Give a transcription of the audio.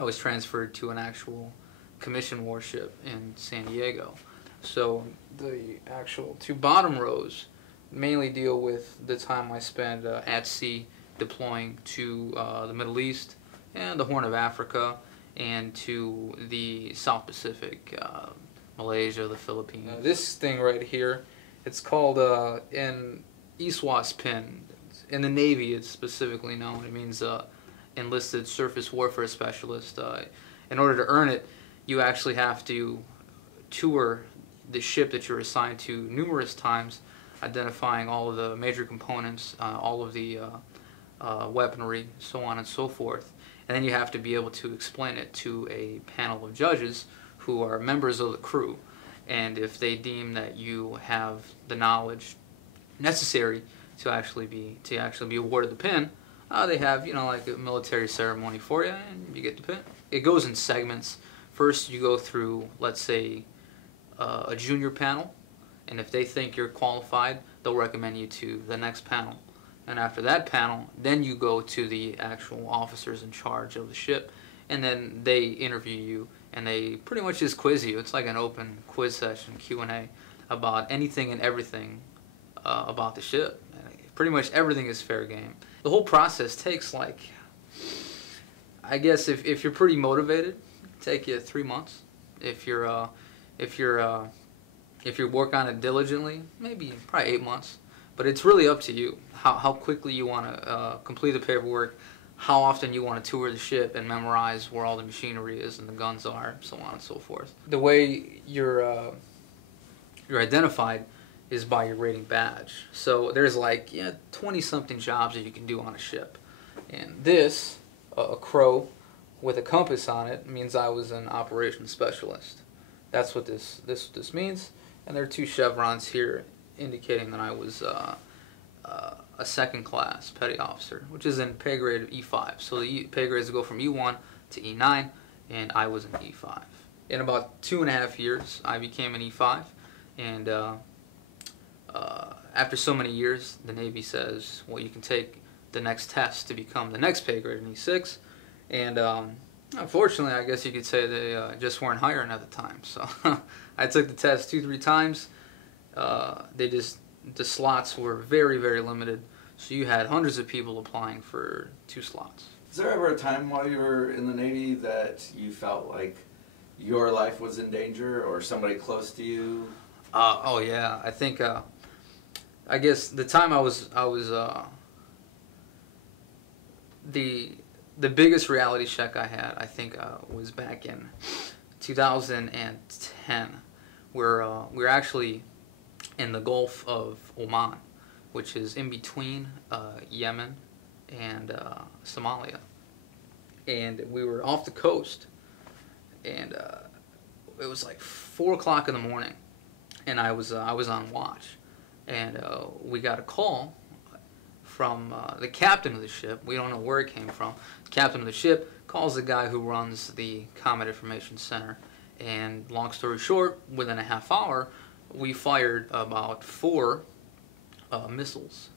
I was transferred to an actual commission warship in San Diego. So the actual two bottom rows mainly deal with the time I spend at sea deploying to the Middle East and the Horn of Africa and to the South Pacific, Malaysia, the Philippines. This thing right here, it's called an ESWAS pin. In the Navy, it's specifically known. It means Enlisted Surface Warfare Specialist. In order to earn it, you actually have to tour the ship that you're assigned to numerous times, identifying all of the major components, all of the weaponry, so on and so forth. And then you have to be able to explain it to a panel of judges who are members of the crew. And if they deem that you have the knowledge necessary to actually be awarded the pin, they have, you know, like a military ceremony for you, and you get the pin. It goes in segments. First, you go through, let's say, a junior panel, and if they think you're qualified, they'll recommend you to the next panel. And after that panel, then you go to the actual officers in charge of the ship, and then they interview you, and they pretty much just quiz you. It's like an open quiz session, Q&A, about anything and everything about the ship. Pretty much everything is fair game. The whole process takes, like, I guess if you're pretty motivated, it'll take you 3 months. If you work on it diligently, maybe probably 8 months. But it's really up to you how quickly you want to complete the paperwork, how often you want to tour the ship and memorize where all the machinery is and the guns are, so on and so forth. The way you're identified is by your rating badge. So there's like 20-something jobs that you can do on a ship, and this a crow with a compass on it means I was an operations specialist. That's what this means. And there are 2 chevrons here indicating that I was a second-class petty officer, which is in pay grade of E5. So the pay grades go from E1 to E9, and I was an E5. In about 2.5 years, I became an E5, and after so many years, the Navy says, well, you can take the next test to become the next pay grade, an E6, and unfortunately, I guess you could say they just weren't hiring at the time. So I took the test 2-3 times. The slots were very, very limited. So you had hundreds of people applying for 2 slots. Was there ever a time while you were in the Navy that you felt like your life was in danger, or somebody close to you? Oh yeah, I think I guess the time I was the biggest reality check I had, I think, was back in 2010, where we were actually in the Gulf of Oman, which is in between Yemen and Somalia. And we were off the coast, and it was like 4 o'clock in the morning, and I was on watch, and we got a call from the captain of the ship. We don't know where it came from. The captain of the ship calls the guy who runs the Combat Information Center, and long story short, within a half hour, we fired about 4 missiles